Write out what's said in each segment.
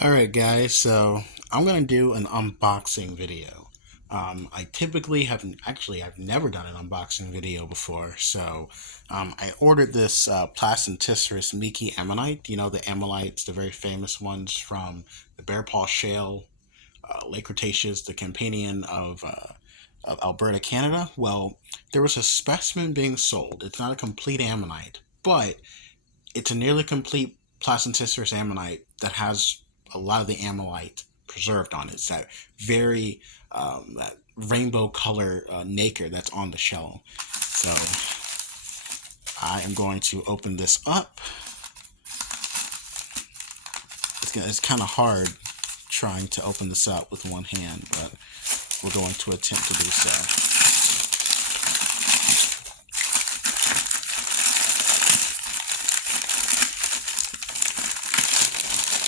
Alright guys, so I'm gonna do an unboxing video. I typically I've never done an unboxing video before, so I ordered this Placentisserus Miki Ammonite. You know, the Ammonites, the very famous ones from the Bear Paw Shale, Lake Cretaceous, the Campanian of Alberta, Canada. Well, there was a specimen being sold. It's not a complete Ammonite, but it's a nearly complete Placentisserus Ammonite that has a lot of the ammonite preserved on it. It's that very that rainbow color nacre that's on the shell. So I am going to open this up. It's kind of hard trying to open this up with one hand, but we're going to attempt to do so.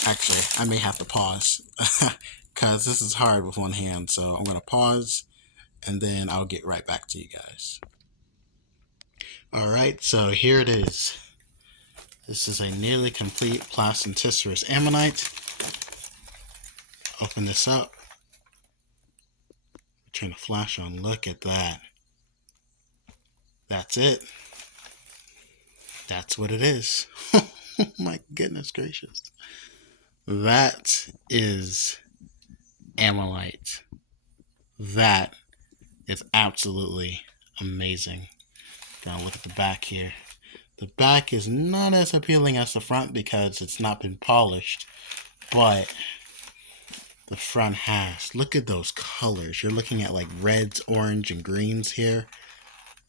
Actually, I may have to pause because this is hard with one hand. So I'm going to pause and then I'll get right back to you guys. All right, so here it is. This is a nearly complete Placentisserus Ammonite. Open this up. Turn the flash on. Look at that. That's it. That's what it is. My goodness gracious. That is Ammonite. That is absolutely amazing. Gonna look at the back here. The back is not as appealing as the front because it's not been polished, but the front has. Look at those colors. You're looking at like reds, orange, and greens here.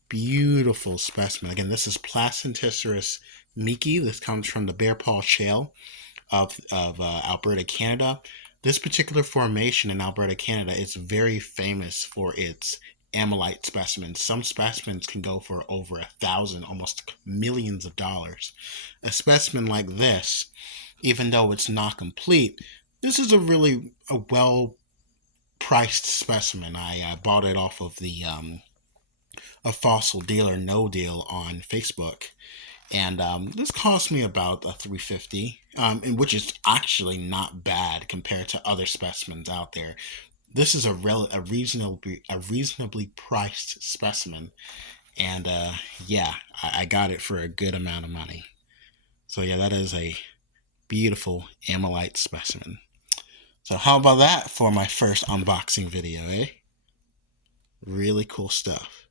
Beautiful specimen. Again, this is Placentisserus Miki. This comes from the Bear Paw Shale of Alberta, Canada. This particular formation in Alberta, Canada is very famous for its ammonite specimens. Some specimens can go for over 1,000, almost millions of dollars. A specimen like this, even though it's not complete, this is a well priced specimen. I bought it off of the a fossil deal or no deal on Facebook, and this cost me about a 350, and which is actually not bad compared to other specimens out there. This is a reasonably priced specimen, and yeah, I got it for a good amount of money. So yeah, that is a beautiful ammonite specimen. So how about that for my first unboxing video, eh? Really cool stuff.